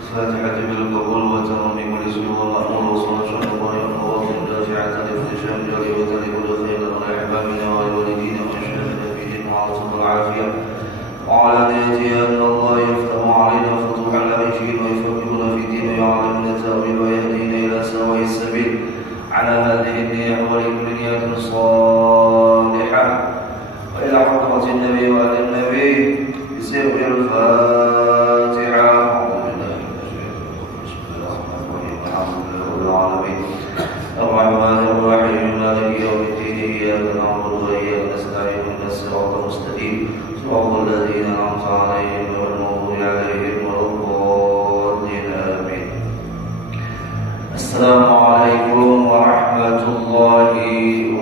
الفاتحة بالقبول وتمام ورزق ومأمور وصلاة الله والقواصم دافعة للفحشاء وتلك الخير ولأحبابنا ولوالدينا ومشايخنا في دين وعرض العافية وعلى نيتها أن الله يفتح علينا فتوح العيشين ويفقهنا في الدين ويعلمنا التأويل ويهدينا إلى سواء السبيل على هذه النية ولكل نية صالحة وإلى حضرة النبي وآل النبي بسر الفاتحة. الرحمن الرحيم مالك يوم الدين إياك نعبد وإياك نستعين اهدنا الصراط المستقيم صراط الذين أنعمت عليهم غير المغضوب عليهم ولا الضالين آمين. السلام عليكم ورحمة الله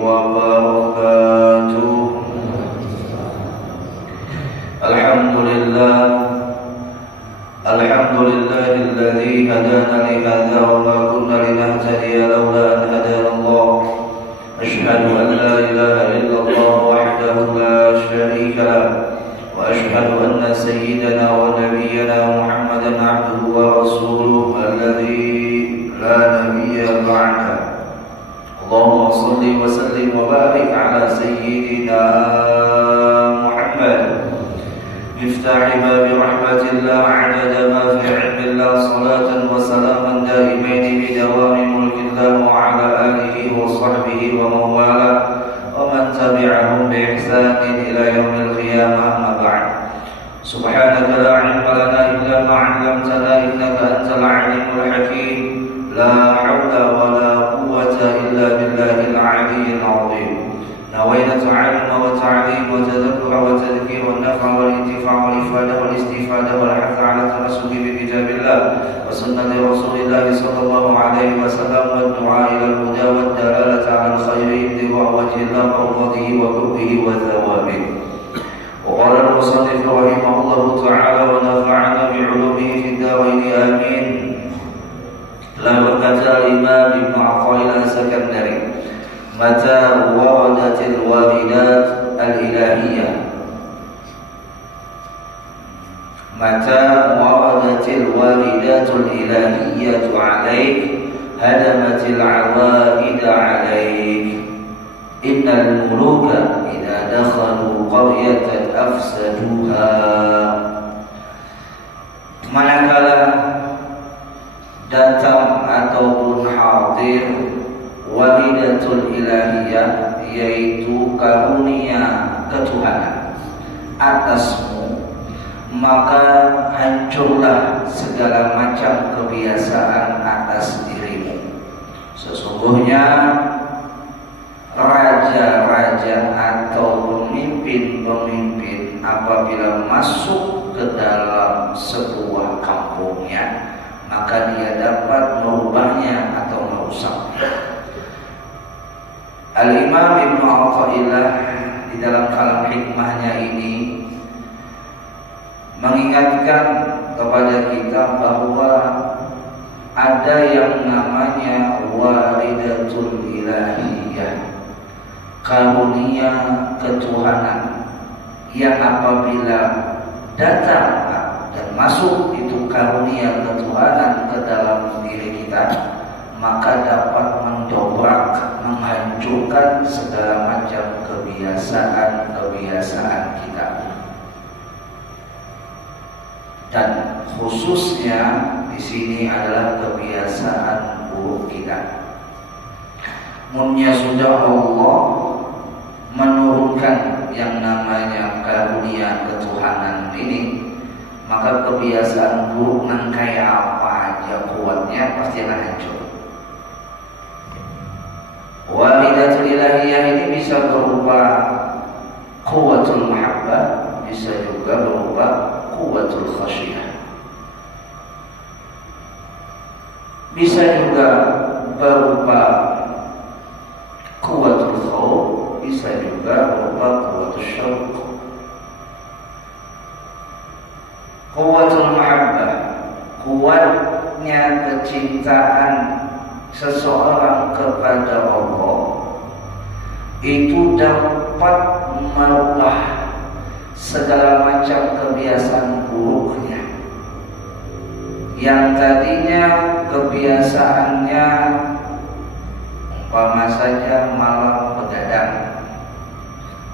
وبركاته. الحمد لله الذي هدانا لهذا وما كنا لنهتدي لولا أن هدانا الله. أشهد أن لا إله إلا الله وحده لا شريك له وأشهد أن سيدنا ونبينا محمدا عبده ورسوله الذي لا نبي بعده. اللهم صل وسلم وبارك على سيدنا محمد مفتاح باب رحمة الله عدد ما في علم الله صلاة وسلاما دائمين بدوام ملك الله وعلى آله وصحبه ومن والاه ومن تبعهم بإحسان إلى يوم القيامة. أما بعد سبحانك لا علم لنا إلا ما علمتنا إنك أنت العليم الحكيم. لا حول ولا قوة إلا بالله العلي العظيم. نوينا تعلم وتعليم وتذكر وتذكير والنفع والانتفاع والإفادة والاستفادة والحث على التمسك بكتاب الله وسنة رسول الله صلى الله عليه وسلم والدعاء إلى الهدى والدلالة على الخير ابتغاء وجه الله ومرضه وقربه وثوابه. وقال المصنف رحمه الله تعالى ونفعنا بعلومه في الدارين آمين. لا وقت الإمام ابن عطاء السكندري متى وردت الواردات الإلهية متى وردت الواردات الإلهية عليك هدمت العوائد عليك. إن الملوك إذا دخلوا قرية أفسدوها. Manakala datang ataupun hadir waridatul ilahiyah, yaitu karunia ketuhanan atasmu, maka hancurlah segala macam kebiasaan atas dirimu. Sesungguhnya raja-raja atau pemimpin-pemimpin apabila masuk ke dalam sebuah kampungnya, maka dia dapat merubahnya atau merusaknya. Al-Imam Ibn Atha'illah di dalam kalam hikmahnya ini mengingatkan kepada kita bahwa ada yang namanya waridatul ilahiyah, karunia ketuhanan, yang apabila datang dan masuk itu karunia ketuhanan ke dalam diri kita, maka dapat mendobrak, menghancurkan segala macam kebiasaan-kebiasaan kita. Dan khususnya di sini adalah kebiasaan buruk kita. Munnya sudah Allah menurunkan yang namanya karunia ketuhanan ini, maka kebiasaan buruk yang kayak apa aja kuatnya pasti akan hancur. Waridatul ilahiyah ini bisa berupa quwwatul mahabbah, bisa juga berupa quwwatul khasyiyah, bisa juga berupa quwwatul khawf, bisa juga berupa quwwatul syauq. Quwwatul mahabbah, kuatnya kecintaan seseorang kepada Allah, itu dapat merubah segala macam kebiasaan buruknya. yang tadinya kebiasaannya umpama saja malam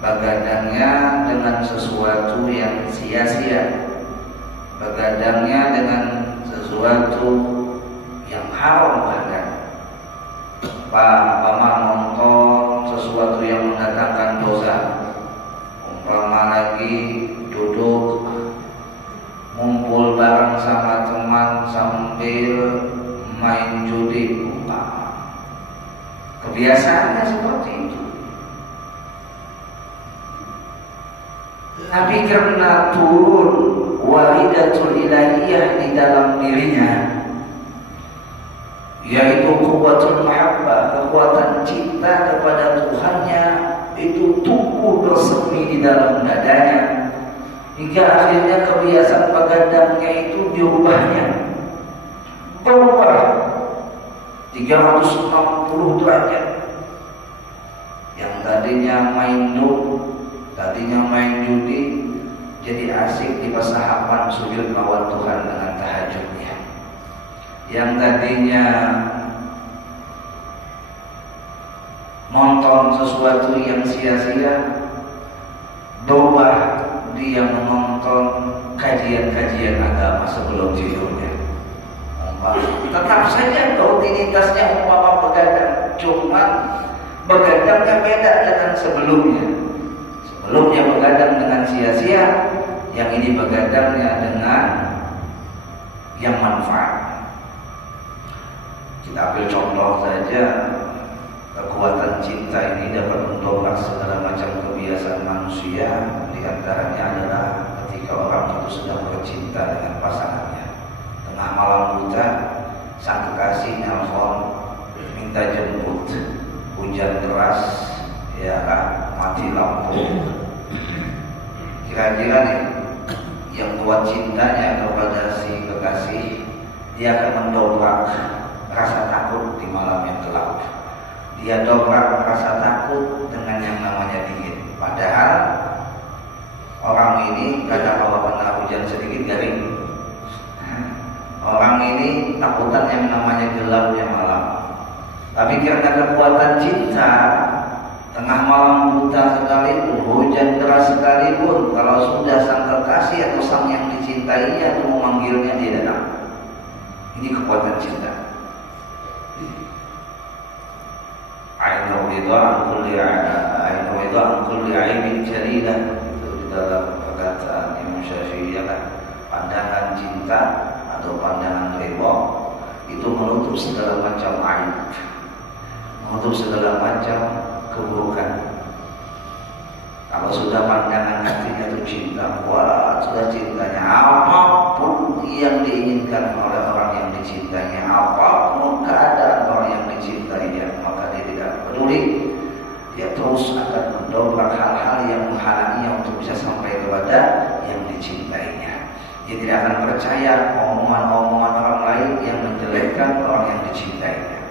begadangnya dengan sesuatu yang sia-sia, begadangnya dengan sesuatu yang haram, bahkan umpama nonton sesuatu yang mendatangkan dosa, umpama lagi duduk ngumpul bareng sama teman sambil main judi, kebiasaannya seperti itu. Tapi karena turun walidatul ilahiyah di dalam dirinya, yaitu kuwatul mahabbah, kekuatan cinta kepada Tuhannya, itu tumbuh bersemi di dalam dadanya, hingga akhirnya kebiasaan begadangnya itu berubah 360 derajat. Yang tadinya main tadinya main judi, jadi asik di pasahapan sujud lawan Tuhan dengan tahajudnya. Yang tadinya nonton sesuatu yang sia-sia, berubah dia menonton kajian-kajian agama sebelum tidurnya. Tetap saja rutinitasnya umpama begadang, cuman begadangnya beda dengan sebelumnya. Sebelumnya begadang dengan sia-sia, yang ini begadangnya dengan yang manfaat. Kita ambil contoh saja, kekuatan cinta ini dapat mendongkrak segala macam kebiasaan manusia. Di antaranya adalah ketika orang itu sedang bercinta dengan pasangannya, tengah malam buta, sang kekasih nelfon minta jemput, hujan deras, ya mati lampu. Kira-kira nih, yang kuat cintanya kepada si kekasih, dia akan mendongkrak rasa takut di malam yang gelap. Dia dongkrak rasa takut dengan yang namanya dingin. Padahal orang ini kadang kalau kena hujan sedikit garing. Orang ini takutan yang namanya gelapnya malam. Tapi karena kekuatan cinta, tengah malam buta sekalipun, hujan deras sekalipun, kalau sudah sang kekasih atau sang yang dicintainya itu memanggilnya, dia datang. Ini kekuatan cinta. Ainu ridha an kulli aibin jalilah, itu di dalam perkataan Imam Syafi'i, pandangan cinta atau pandangan ridha itu menutup segala macam aib, menutup segala macam keburukan. Kalau sudah pandangan hatinya itu cinta, wah sudah cintanya, apapun yang diinginkan oleh orang yang dicintainya, apapun keadaan orang yang dicintainya, maka dia tidak peduli. Dia terus akan mendongkrak hal-hal yang menghalanginya untuk bisa sampai kepada yang dicintainya. Dia tidak akan percaya omongan-omongan orang lain yang menjelekkan orang yang dicintainya.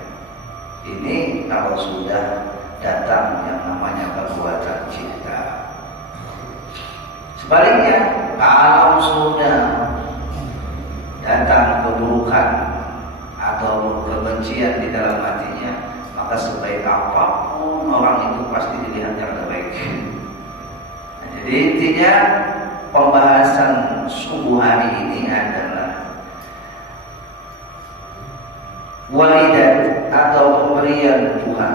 Ini kalau sudah datang yang namanya kekuatan cinta. Sebaliknya, kalau sudah datang keburukan atau kebencian di dalam hatinya, maka sebaik apapun orang itu pasti dilihatnya ada baik. Jadi intinya pembahasan subuh hari ini adalah walidat atau pemberian Tuhan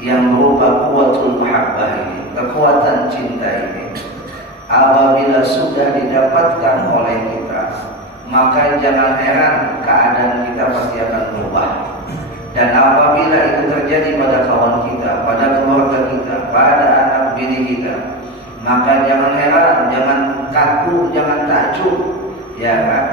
yang berupa kuwatul mahabbah ini, kekuatan cinta ini. Apabila sudah didapatkan oleh kita, maka jangan heran keadaan kita pasti akan berubah. Dan apabila itu terjadi pada kawan kita, pada keluarga kita, pada anak bini kita, maka jangan heran, jangan kaku, jangan takjub, ya kan?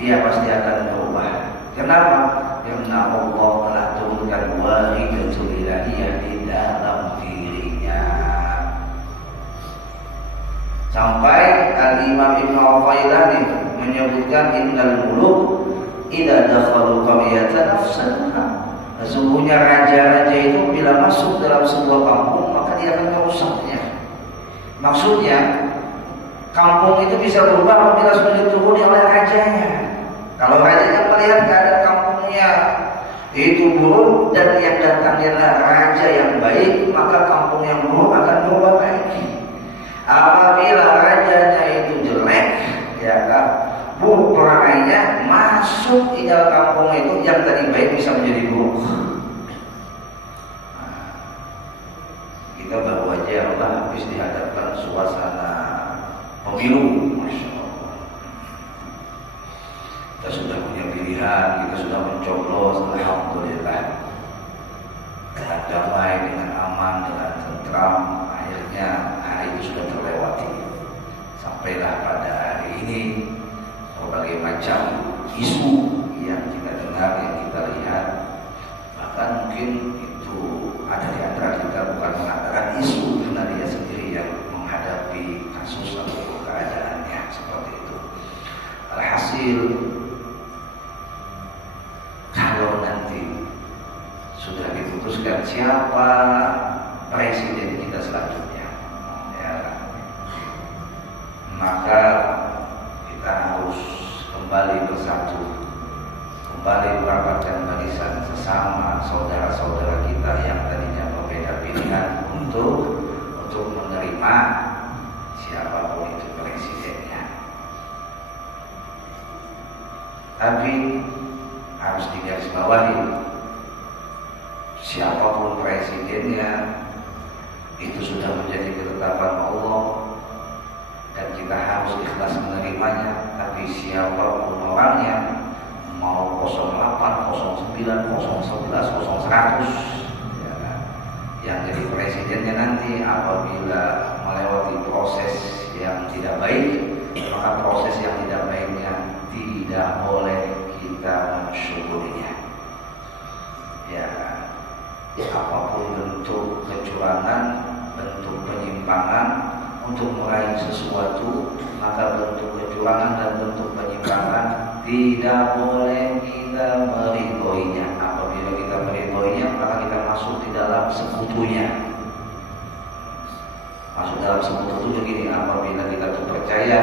Dia pasti akan berubah. Kenapa? Karena Allah telah turunkan wahidatul ilahiyah di dalam dirinya. Sampai Al-Imam Ibn Al-Failani menyebutkan innal muluk idza dakhalu qaryatan afsaduha. Sesungguhnya raja-raja itu bila masuk dalam sebuah kampung maka dia akan merusaknya. Maksudnya kampung itu bisa berubah apabila sudah dituruni oleh rajanya. Kalau rajanya lihat keadaan kampungnya itu buruk dan yang datangnya raja yang baik, maka kampung yang buruk akan berubah baik. Apabila rajanya itu jelek, ya kan, buruk pelangainya masuk di dalam kampung itu, yang tadi baik bisa menjadi buruk. Kita baru aja Allah habis dihadapkan suasana pemilu, Masya Allah. Kita sudah punya pilihan, kita sudah mencoblos, alhamdulillah, dengan damai, dengan aman, dengan tentram. Akhirnya hari itu sudah terlewati. Sampailah pada hari ini berbagai macam isu yang kita dengar, yang kita lihat. Bahkan mungkin itu ada di antara kita bukan mengatakan isu, karena dia sendiri yang menghadapi kasus atau keadaannya seperti itu. Alhasil, kalau nanti sudah diputuskan siapa presiden kita selanjutnya, ya, maka kita harus kembali bersatu, kembali merapatkan barisan sesama saudara-saudara kita yang tadinya berbeda pilihan untuk menerima siapapun itu presidennya. Tapi harus digarisbawahi, siapapun presidennya itu sudah menjadi ketetapan Allah dan kita harus ikhlas menerimanya. Tapi siapapun orangnya, mau 08, 09, 011, 0100, ya, yang jadi presidennya nanti apabila melewati proses yang tidak baik, maka proses yang tidak baiknya tidak boleh kita mensyukurinya. Ya, apapun bentuk kecurangan, bentuk penyimpangan untuk meraih sesuatu, maka bentuk kecurangan dan bentuk penyimpangan tidak boleh kita meridhoinya. Apabila kita meridhoinya, maka kita masuk di dalam sekutunya. Masuk dalam sekutu itu begini, apabila kita tuh percaya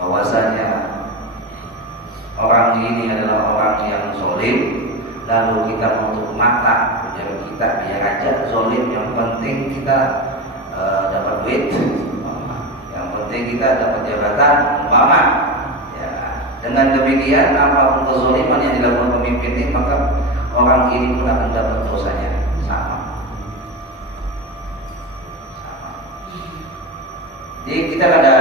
bahwasanya orang ini adalah orang yang zalim, lalu kita untuk mata ujar kita biar aja zalim, yang penting kita dapat duit, yang penting kita dapat jabatan, umpama. Ya, dengan demikian apapun kezaliman yang dilakukan pemimpin ini, maka orang ini pun akan dapat dosanya sama. Jadi kita ada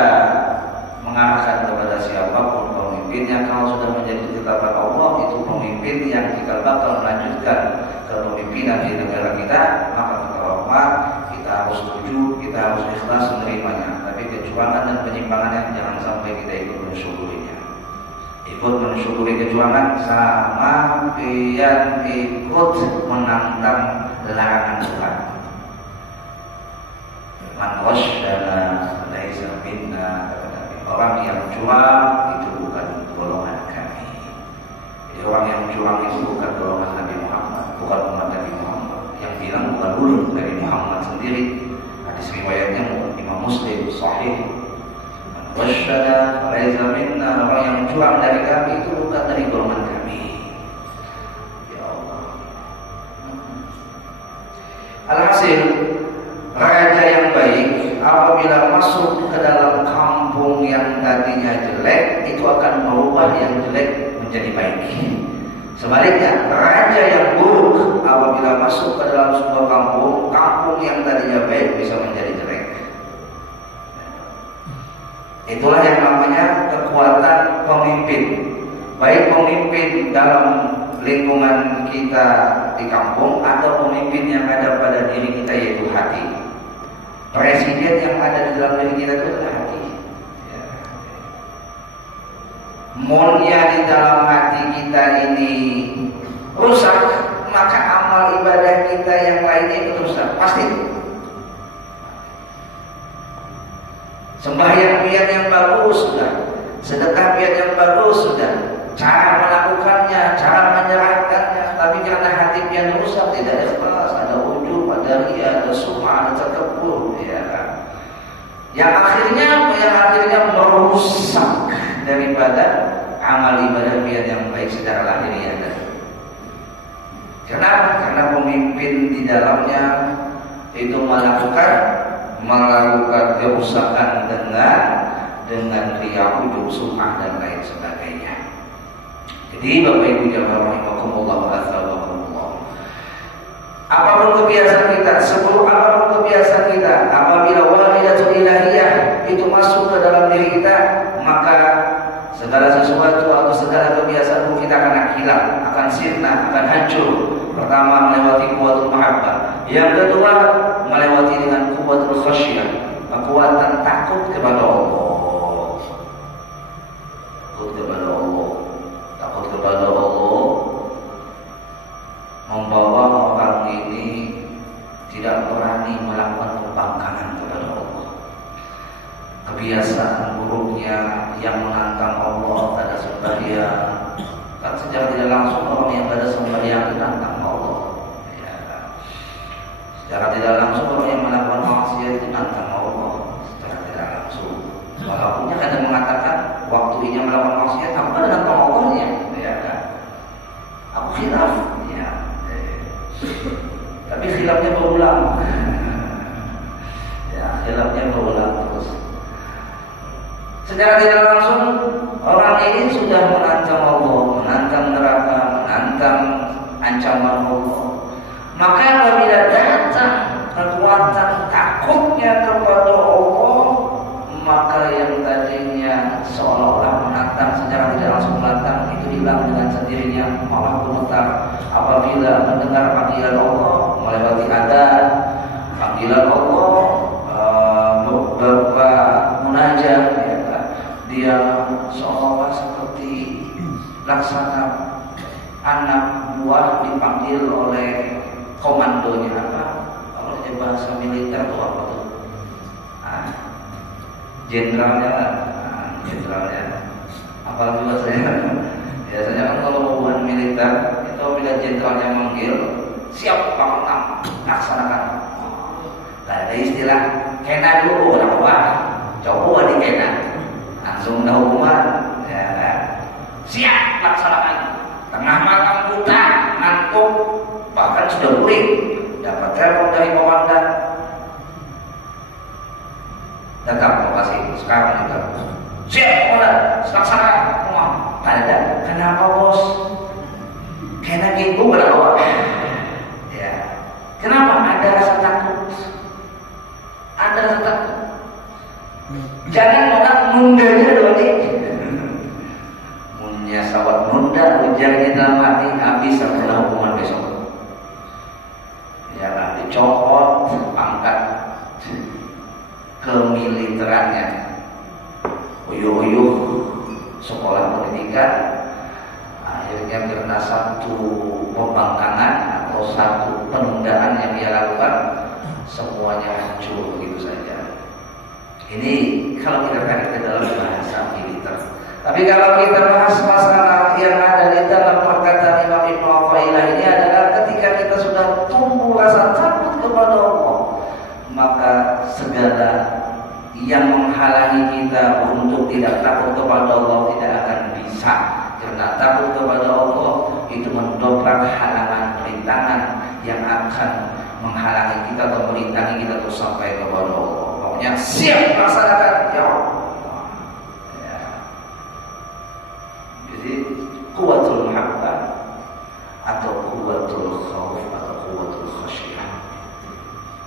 mengarahkan kepada siapapun pemimpinnya, kalau sudah menjadi ketetapan Allah itu pemimpin yang kita bakal melanjutkan kepemimpinan di negara kita, maka kita hormat, kita harus setuju, kita harus ikhlas menerimanya. Tapi kecurangan dan penyimpangannya jangan sampai kita ikut mensyukurinya. Ikut mensyukuri kecurangan sama yang ikut menantang larangan Tuhan. Man ghasyana laisa minna, orang yang curang itu bukan golongan kami. Jadi orang yang curang itu bukan golongan Nabi Muhammad, bukan umat Nabi Muhammad. Yang bilang bukan ulun dari Muhammad sendiri. Hadis riwayatnya Imam Muslim sahih. Wasyada laisa minna, orang yang curang dari kami itu bukan dari golongan kami. Ya Allah. Alhasil, raja yang baik apabila masuk ke dalam kampung yang tadinya jelek, itu akan merubah yang jelek menjadi baik. Sebaliknya, raja yang buruk apabila masuk ke dalam sebuah kampung yang tadinya baik bisa menjadi jelek. Itulah yang namanya kekuatan pemimpin. Baik pemimpin dalam lingkungan kita di kampung atau pemimpin yang ada pada diri kita, yaitu hati. Presiden yang ada di dalam diri kita itu adalah hati. Monnya di dalam hati kita ini rusak, maka amal ibadah kita yang lainnya itu rusak, pasti. Sembahyang pian yang bagus sudah, sedekah pian yang bagus sudah, cara melakukannya, cara menyerahkannya, tapi karena hati pian rusak, tidak ikhlas, ada ujub, ada riya, ada sum'ah, ada takabur, ya kan? Yang akhirnya merusak daripada amal ibadah biar yang baik secara lahiriah. Kenapa? Karena pemimpin di dalamnya itu melakukan kerusakan dengan riya, ujub, sum'ah dan lain sebagainya. Jadi Bapak Ibu jamaah rahimakumullah wa athabakumullah. Apapun kebiasaan kita, seburuk apapun kebiasaan kita, apabila walidatul ilahiyah itu masuk ke dalam diri kita, maka segala sesuatu atau segala kebiasaan kita akan hilang, akan sirna, akan hancur. Pertama melewati kuwatul mahabbah, yang kedua melewati dengan kuwatul khasyah, kekuatan takut kepada Allah. Takut kepada Allah membawa orang ini tidak berani melakukan pembangkangan kepada Allah. Kebiasaan buruknya yang menantang Allah pada sembahyang, kan secara tidak langsung orang yang pada sembahyang menantang Allah. Ya. Secara tidak langsung orang yang melakukan maksiat itu menantang Allah. Secara tidak langsung. Walaupun kadang mengatakan waktu dia melakukan maksiat apa dengan Allahnya, ya kan? Aku khilaf, ya. Tapi khilafnya berulang. Ya, khilafnya berulang terus. Secara tidak langsung orang ini sudah menantang Allah, menantang neraka, menantang ancaman Allah. Maka apabila datang kekuatan takutnya kepada Allah, maka yang tadinya seolah-olah menantang secara tidak langsung menantang itu hilang dengan sendirinya, malah gemetar apabila mendengar panggilan Allah melewati adzan, panggilan Allah beberapa munajat, ya kan? Dia seolah seperti laksana anak buah dipanggil oleh komandonya. Apa? Kalau bahasa militer itu apa tuh? Jenderalnya lah, jenderalnya. Apalagi biasanya kan kalau hubungan militer itu bila jenderalnya manggil, siap Pak, laksanakan. Tak ada istilah kena dulu orang wah, coba di kena, langsung dah hukuman, ya kan? Siap laksanakan. Tengah malam buta, ngantuk, bahkan sudah guling, dapat telepon dari komandan. Datang lokasi sekarang juga. Siap, komandan, laksanakan. Wah, tak ada. Kenapa bos? Kena gitu berapa? Ya. Kenapa? Ada rasa takut. Ada rasa takut. Jangan orang mundanya doang nih. Munnya sawat munda, ujarnya dalam hati habis setelah hukuman besok. Ya lah, dicopot pangkat kemiliterannya, uyuh-uyuh sekolah pendidikan, akhirnya karena satu pembangkangan atau satu penundaan yang dia lakukan, semuanya hancur begitu saja. Ini kalau kita tarik ke dalam bahasa militer. Tapi kalau kita bahas masalah yang ada di dalam perkataan Imam Ibnu Athaillah ini adalah ketika kita sudah tumbuh rasa takut kepada Allah, maka segala yang menghalangi kita untuk tidak takut kepada Allah tidak akan bisa. Karena takut kepada Allah itu mendobrak halangan rintangan yang akan menghalangi kita atau merintangi kita untuk sampai kepada Allah. Pokoknya siap laksanakan, ya Allah. Ya. Jadi kuwatul mahabbah atau kuwatul khauf atau kuwatul khasyah.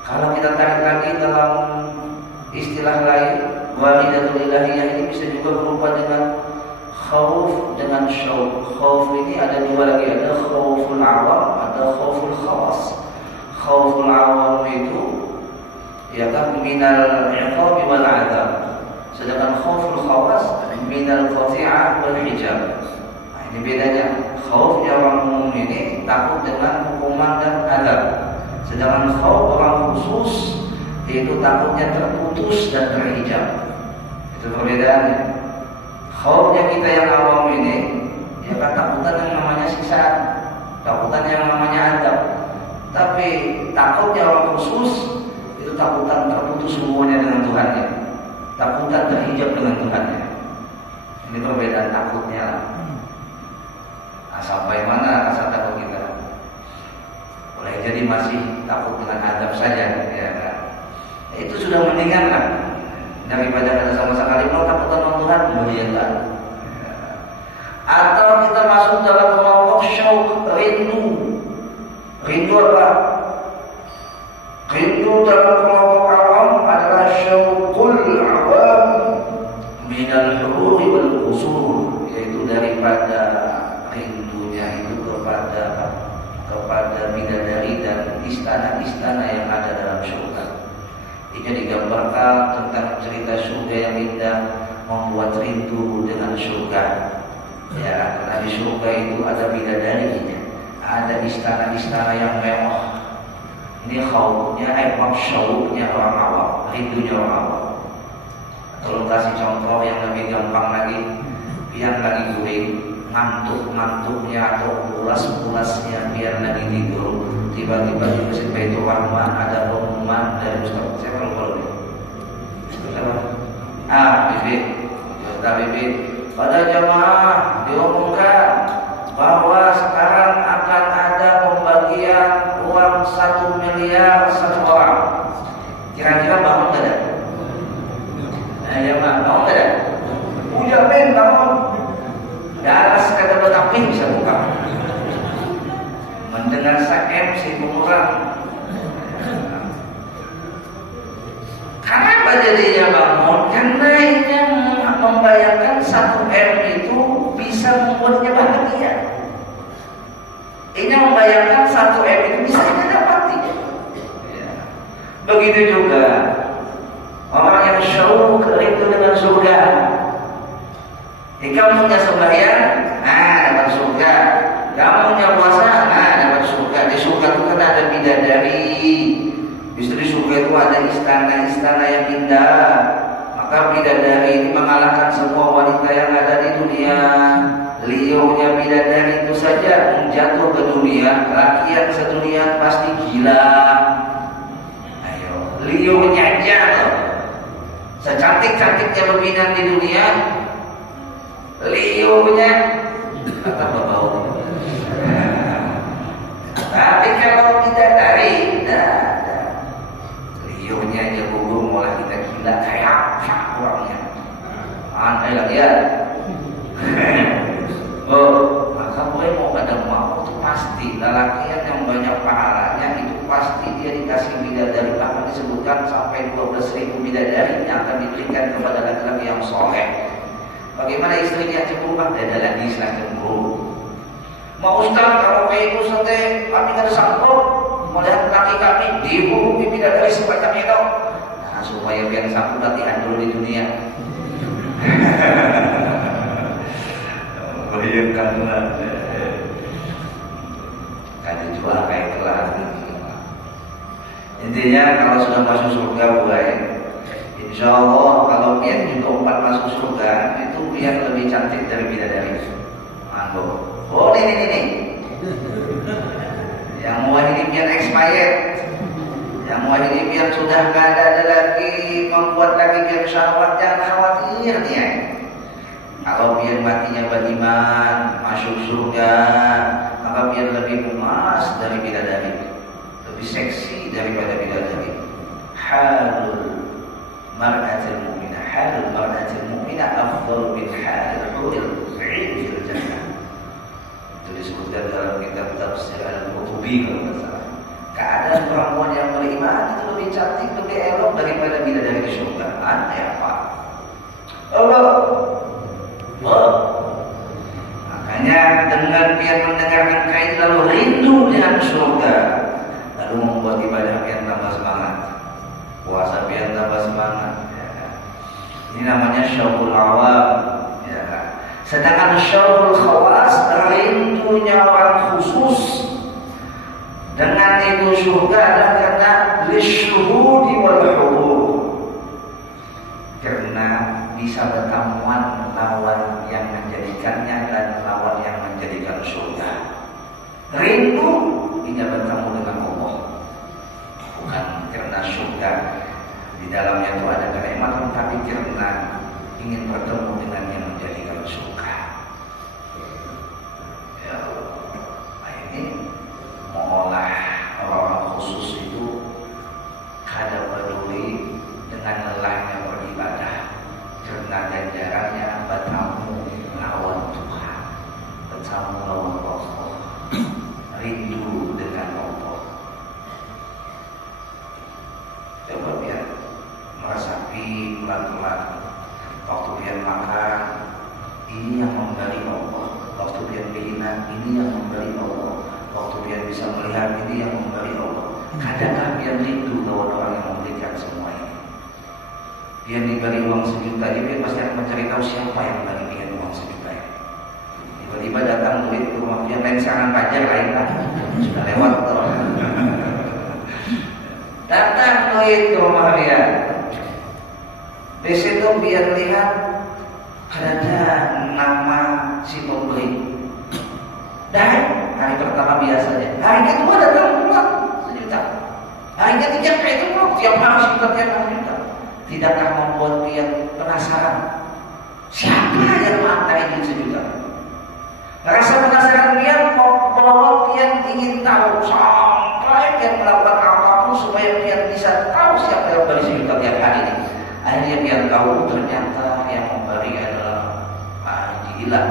Kalau kita tarik lagi dalam istilah lain, walidatul ilahiyah ini bisa juga berupa dengan khauf dengan syauq. Khauf ini ada dua lagi, ada khauful awam, ada khauful khawas. Khauful awam itu ya kan minal iqab wal adab. Sedangkan khauful khawas minal qati'ah wal hijab. Nah, ini bedanya. Khaufnya orang umum ini takut dengan hukuman dan adab. Sedangkan khauf orang khusus itu takutnya terputus dan terhijab. Itu perbedaannya. Khaufnya kita yang awam ini ya kan takutan yang namanya siksaan, takutan yang namanya adab. Tapi takutnya orang khusus itu takutan terputus hubungannya dengan Tuhannya, takutan terhijab dengan Tuhannya. Ini perbedaan takutnya lah. jadi masih takut dengan azab saja, ya kan? Itu sudah mendingan lah daripada kita sama sekali mau takut sama Tuhan, kemudian. Atau kita masuk dalam kelompok syauq, rindu. Rindu apa? Rindu dalam kelompok awam adalah syauqul awam minal hururi wal qusur, yaitu daripada rindunya itu kepada bidadari dan istana-istana yang ada dalam surga. Ini digambarkan tentang cerita surga yang indah, membuat rindu dengan surga. Ya, karena di surga itu ada bidadarinya, ada istana-istana yang mewah. Ini khaufnya, syauqnya orang awam, rindunya orang awam. Kalau kasih contoh yang lebih gampang lagi, yang lagi guring, ngantuk-ngantuknya atau pulas-pulasnya biar lagi tidur, tiba-tiba di Masjid Baitur Rahman ada pengumuman dari Ustaz. Saya perlu Bibit, pada jamaah diumumkan bahwa sekarang akan ada pembagian uang 1 miliar satu orang. Kira-kira bangun tidak? Ya Pak, bangun tidak? Udah Ben, bangun. Darah sekadar bertaping bisa buka. Mendengar MC pengurang. Kenapa jadinya bangun? Karena ini membayangkan 1M itu bisa membuatnya bahagia. Ini membayangkan 1M itu bisa kita dapati. Begitu juga orang yang syauq rindu dengan surga. Kamu punya sembahyang, dapat surga. Kamu punya puasa, dapat surga. Di surga itu kan ada bidadari. Di surga itu ada istana-istana yang indah. Maka bidadari ini mengalahkan semua wanita yang ada di dunia. Lionya bidadari itu saja menjatuh ke dunia, laki yang sedunia pasti gila. Ayo, lionya aja loh. Secantik-cantiknya pembinaan di dunia, lionya apa bau? Tapi kalau bidadari, lionya aja gugur malah kita gila kayak orangnya. Aneh lagi ya. Maka boleh mau ada mau itu pasti lelaki yang banyak pahalanya itu pasti dia dikasih bidadari, akan disebutkan sampai 12.000 bidadari yang akan diberikan kepada laki-laki yang soleh. Bagaimana istrinya cemburu? Ada lagi istilah cemburu. Mau Ustaz, kalau kayak itu sate kami nggak sanggup melihat laki kami dihubungi bidadari sebanyak itu. Nah, supaya biar sanggup latihan dulu di dunia. Bayangkanlah, kan jual kayak kelas. Intinya kalau sudah masuk surga mulai, insya Allah kalau biar juga umat masuk surga itu biar lebih cantik dari bidadari. Oh ini yang mau ini biar expired, yang mau ini biar sudah nggak ada lagi membuat lagi biar syahwat, jangan khawatir nih. Kalau biar matinya beriman, masuk surga, maka biar lebih emas dari bidadari, lebih seksi daripada bidadari. Halul mar'atil mu'minah, halul mar'atil mu'minah afdal min halil huril 'ain fil jannah. Itu disebutkan dalam kitab tafsir Al-Qurtubi kalau tidak salah. Keadaan perempuan yang beriman itu lebih cantik, lebih elok daripada bidadari di surga. Aneh apa? Allah. Makanya dengan biar mendengarkan kain lalu rindu dengan surga, lalu membuat ibadah biar tambah semangat, puasa biar tambah semangat. Ini namanya syauqul awam. Sedangkan syauqul khawas, rindunya orang khusus dengan itu surga adalah karena lisyuhudi wal hudur, karena bisa bertemuan lawan yang menjadikannya dan lawan yang menjadikan surga. Rindu ingin bertemu dengan Allah, bukan karena surga di dalamnya itu ada kenikmatan, tapi karena ingin bertemu dengan yang menjadikan surga. Ya Allah, ini mengolah orang bersama Allah, rindu dengan Allah. Coba biar merasapi pelan-pelan waktu biar makan, ini yang memberi Allah. Waktu biar menghina, ini yang memberi Allah. Waktu biar bisa melihat, ini yang memberi Allah. Kadang-kadang biar rindu bahwa orang yang memberikan semua ini. Dia diberi uang 1 juta, dia pasti akan mencari tahu siapa yang memberi dia uang 1 juta ya. Tiba-tiba datang duit ke rumah dia, lain serangan pajak lain lah, sudah lewat tuh. Datang duit ke rumah dia. Di situ biar lihat ada nama si pembeli. Dan hari pertama biasanya, hari kedua datang pulang 1 juta. Hari ketiga kayak itu pulang tiap hari 1 juta, tiap hari 1 juta. Tidakkah membuat dia penasaran? Siapa yang mengantar ini 1 juta? Rasa penasaran dia membawa dia ingin tahu sampai dia melakukan apapun supaya dia bisa tahu siapa yang beri 1 juta tiap hari ini. Akhirnya dia tahu ternyata yang memberi adalah Haji Ilan.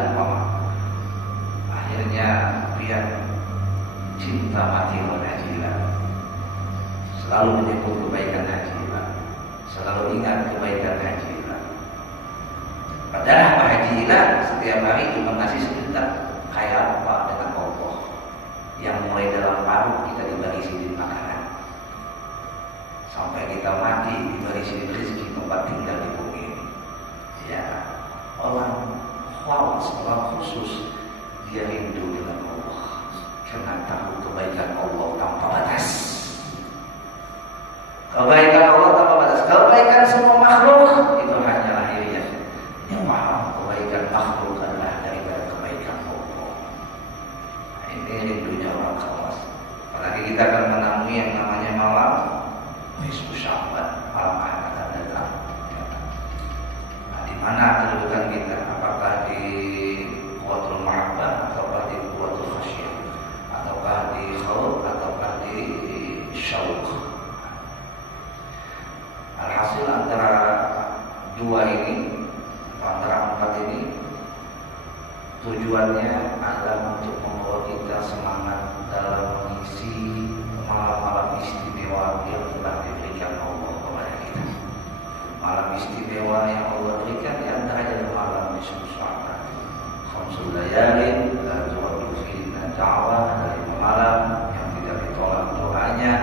Akhirnya dia cinta mati oleh Haji Ilan. Selalu menyebut kebaikan Haji Ilan, selalu ingat kebaikan Haji Ilan. Padahal Pak Haji Ilan setiap hari cuma ngasih 1 juta. Kayak apa dengan Allah yang mulai dalam paru kita diberi sidin makanan, sampai kita mati diberi sidin rezeki tempat tinggal di bumi ini. Ya, orang khawas, orang khusus, dia rindu dengan Allah karena tahu kebaikan Allah tanpa batas. Kebaikan Allah tanpa batas. Kebaikan semua makhluk itu hanya lahiriah. Yang paham kebaikan makhluk adalah daripada kebaikan Allah. Nah, ini rindunya orang khawas. Apalagi kita akan menemui yang namanya malam nisfu Sya'ban, malam akan datang. Nah, di mana kedudukan kita? Apakah di Quwwatul Mahabbah, ataukah di Quwwatul Khasyah, ataukah di Khawf, ataukah di Syauq? Alhasil antara dua ini, antara 4 ini, tujuannya adalah untuk membawa kita semangat dalam mengisi malam-malam istimewa yang telah diberikan Allah kepada kita. Malam istimewa yang Allah berikan di antaranya adalah malam nisfu Sya'ban. Khamsul layalin la turaddu fihinna da'wah, dari malam yang tidak ditolak doanya.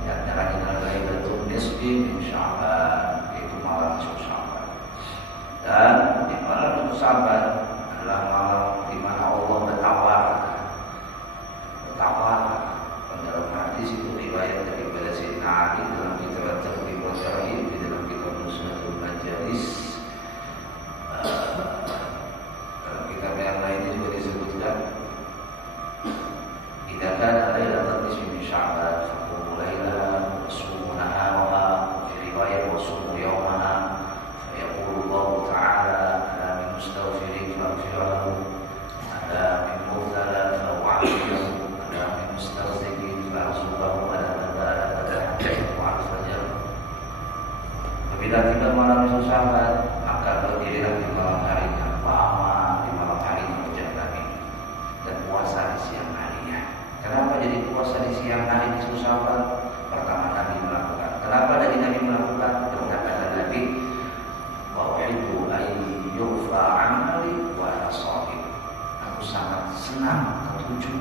Di antaranya adalah Lailatul Nisfi min Sya'ban, yaitu malam nisfu Sya'ban. Dan di malam nisfu Sya'ban adalah malam di mana Allah bertawar. Dalam hadis itu riwayat daripada Sayyidina Ali dalam kitab At-Targhib wa Tarhib, di dalam kitab Nusratul Majalis. Dalam kitab yang lainnya juga disebutkan, idza kana lailatul nisfi min Sya'ban faqumu lailaha wa sumu naharaha, fi riwayat wa sumu yawmaha, fa yaqulu Allah ta'ala ala min mustaghfirin faghfir lahu, ala min mubtala fa'u'afiyahu, ala min mustaghfirin fa'asubahu, ala tada'at wa'al-fajr. Apabila tiba malam nisfu Sya'ban, maka berdirilah di malam harinya, lama di malam harinya berjalan ini, dan puasa di siang harinya. Kenapa jadi puasa di siang hari nisfu Sya'ban? Pertama Nabi melakukan. Kenapa dari Nabi melakukan? Berkata Nabi, wa uhibbu an yughfa 'amali wa ana sha'im. Aku sangat senang, ketujuh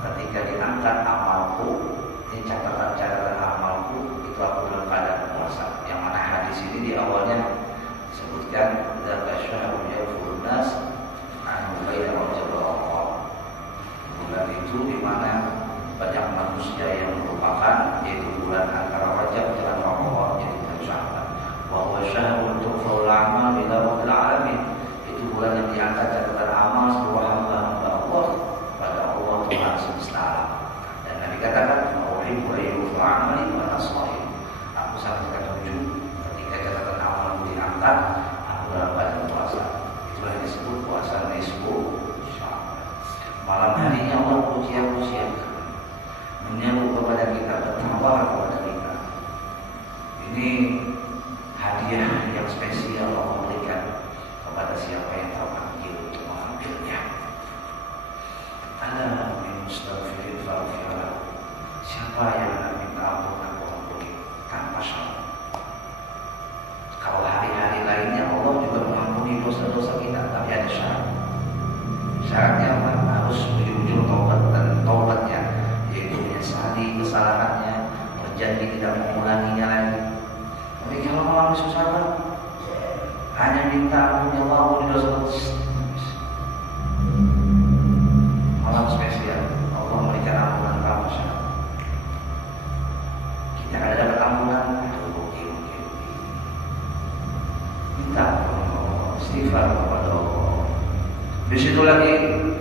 ketika diangkat amalku, ini catatan-catatan amalku itu aku dalam keadaan puasa. Yang mana hadis ini di awalnya disebutkan dzaka syahrun yafurun nas an baina wajib Allah. Bulan itu di mana banyak manusia yang merupakan, yaitu bulan antara Rajab dan Ramadan, yaitu bulan Sya'ban. Wa huwa syahrun tughfal a'mal ila rabbil alamin. Itu bulan yang diangkat catatan amal seluruh hamba-hamba Allah pada Allah Tuhan semesta alam. Dan Nabi katakan, "Uhibbu an yughfa 'amali wa ana sha'im." Aku sangat ketujuh ketika catatan amalku diangkat, aku dalam keadaan puasa. Itulah yang disebut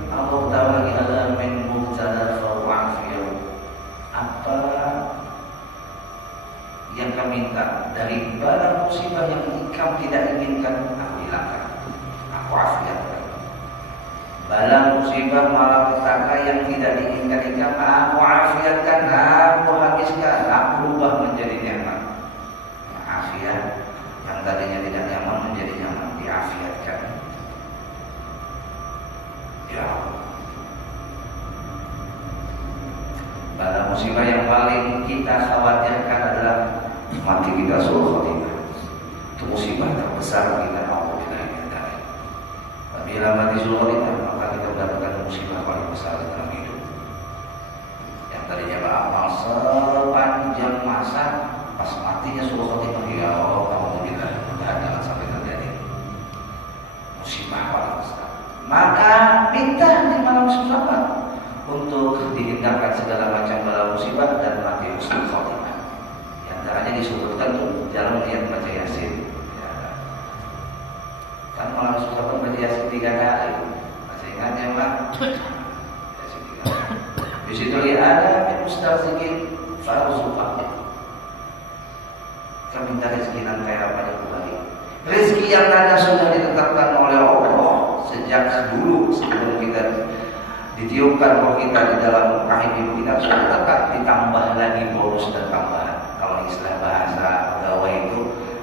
Allah Ta'ala lagi ala min mubtala fa'afiyah. Apa yang kami minta dari bala musibah yang kamu tidak inginkan, aku hilangkan, aku afiatkan. Bala musibah malapetaka yang tidak diinginkan aku afiatkan, aku habiskan, aku ubah menjadi nikmat. Afiat yang tadinya tidak nyaman menjadi nyaman, diafiatkan. Ya Allah. Bala musibah yang paling kita khawatirkan adalah mati kita suruh khotimah. Itu musibah terbesar kita, Allah bilang dari. Bila mati suruh khotimah, maka kita mendapatkan musibah paling besar dalam hidup. Yang tadinya beramal sepanjang masa, pas matinya suruh khotimah, ya Allah, kamu bilang jangan sampai terjadi musibah paling besar. Maka minta di malam Jumat untuk dihindarkan segala macam bala musibah dan mati husnul khotimah. Di antaranya disebutkan tuh jangan lihat baca Yasin. Ya. Kan malam Jumat baca Yasin 3 kali. Masih ingat ya, Pak? Yasin 3 kali. Di situ ada mustarzikin farzuqah. Kami minta rezeki nanti apa yang kembali. Rezeki yang ada sudah ditetapkan oleh Allah sejak dulu sebelum kita ditiupkan roh kita di dalam rahim ibu kita, sudah tetap ditambah lagi bonus dan tambahan. Kalau istilah bahasa pegawai itu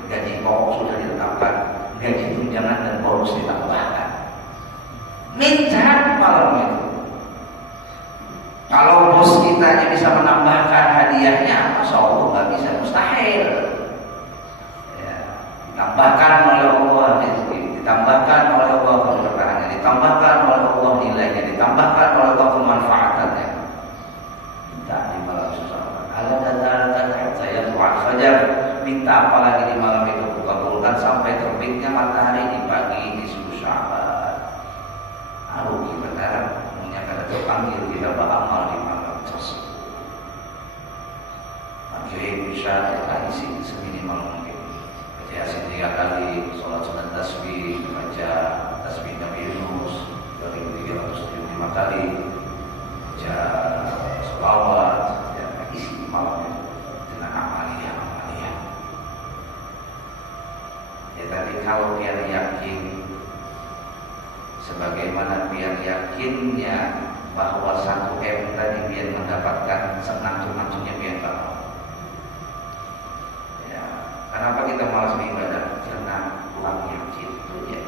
gaji pokok sudah ditetapkan, gaji tunjangan dan bonus ditambahkan. Minta malam itu. Kalau bos kita bisa menambahkan hadiahnya, masya Allah nggak bisa, mustahil. Ditambahkan oleh Allah rezeki, ditambahkan oleh Allah keberkahannya, ditambahkan oleh Allah nilainya, ditambahkan oleh Allah kemanfaatannya. Minta di malam susah. Ala dadzalika saya tu'al fajar. Minta apa lagi di malam itu kabulkan sampai terbitnya matahari di pagi nisfu Sya'ban. Aku benar menyatakan terpanggil kita beramal di malam tersebut. Maghrib isya isi seminimal mungkin. Yasin 3 kali, sholat sunat tasbih, baca tasbih Nabi Yunus 2375 kali, baca sholawat, ya, isi malam dengan amaliyah. Ya tadi kalau biar yakin, sebagaimana biar yakinnya bahwa 1 M tadi biar mendapatkan senang-senangnya biar bahwa. Kenapa kita malas beribadah? Karena kurang yakin itu ya.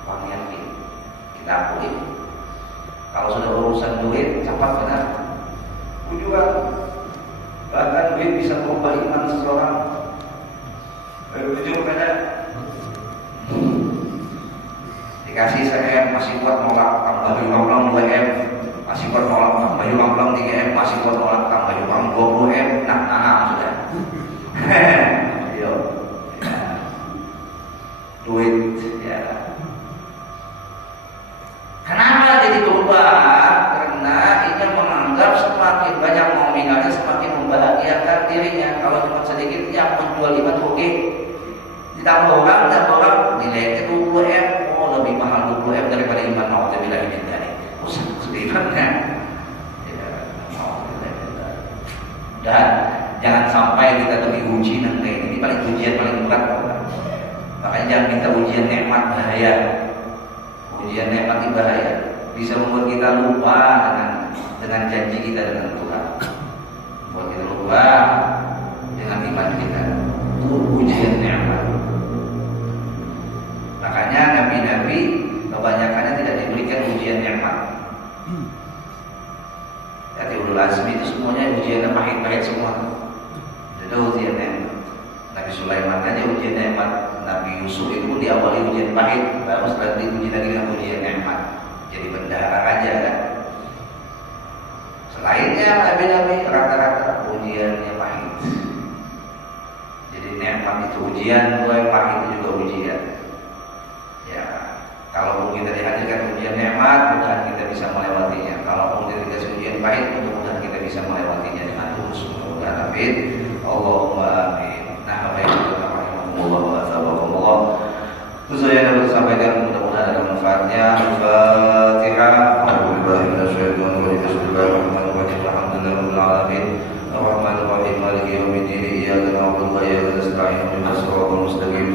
Kurang yakin. Kita akui. Kalau sudah urusan duit, cepat benar. Tujuan. Bahkan duit bisa merubah iman seseorang. Jujur pada. Dikasih 1 M, masih kuat nolak, tambah ulang 2 M. Masih kuat nolak, tambah ulang 3 M. Masih kuat nolak, tambah ulang 20 M. Nah, sudah. Yo, duit ya. Kenapa jadi berubah? Karena ia menganggap semakin banyak nominalnya semakin membahagiakan dirinya. Kalau cuma sedikit yang menjual iman oke. Ditambah orang nilainya 20 M. Oh, lebih mahal 20 M daripada iman. Mau terbilang ini tadi. Usah sedihnya. Dan jangan sampai kita tuh diuji nanti. Ini paling ujian paling berat. Makanya jangan minta ujian nikmat, bahaya. Ujian nikmat itu bahaya. Bisa membuat kita lupa dengan janji kita dengan Tuhan. Membuat kita lupa dengan iman kita. Itu ujian nikmat. Makanya nabi-nabi kebanyakannya tidak diberikan ujian nikmat. Kata Ulul Azmi itu semuanya ujiannya pahit-pahit semua. Ada ujian nikmat. Nabi Sulaiman aja ujian nikmat. Nabi Yusuf itu pun diawali ujian pahit, baru setelah diuji lagi dengan ujian nikmat. Jadi bendahara aja kan. Selainnya nabi-nabi rata-rata ujiannya pahit. Jadi nikmat itu ujian, pahit itu juga ujian. Ya, kalaupun kita dihadirkan ujian nikmat, mudah kita bisa melewatinya. Kalaupun kita dikasih ujian pahit, mudah-mudahan kita bisa melewatinya dengan tulus. Mudah-mudahan amin. Allahumma amin. Nah, apa yang kita rahimahumullah wa ta'ala. Itu saya dapat sampaikan, mudah-mudahan ada manfaatnya. Al-Fatihah. A'udzubillahi minasyaitonir rajim. Bismillahirrahmanirrahim. Alhamdulillahirabbil alamin. Arrahmanirrahim. Maliki yaumiddin. Iyyaka na'budu wa iyyaka nasta'in. Ihdinas siratal mustaqim.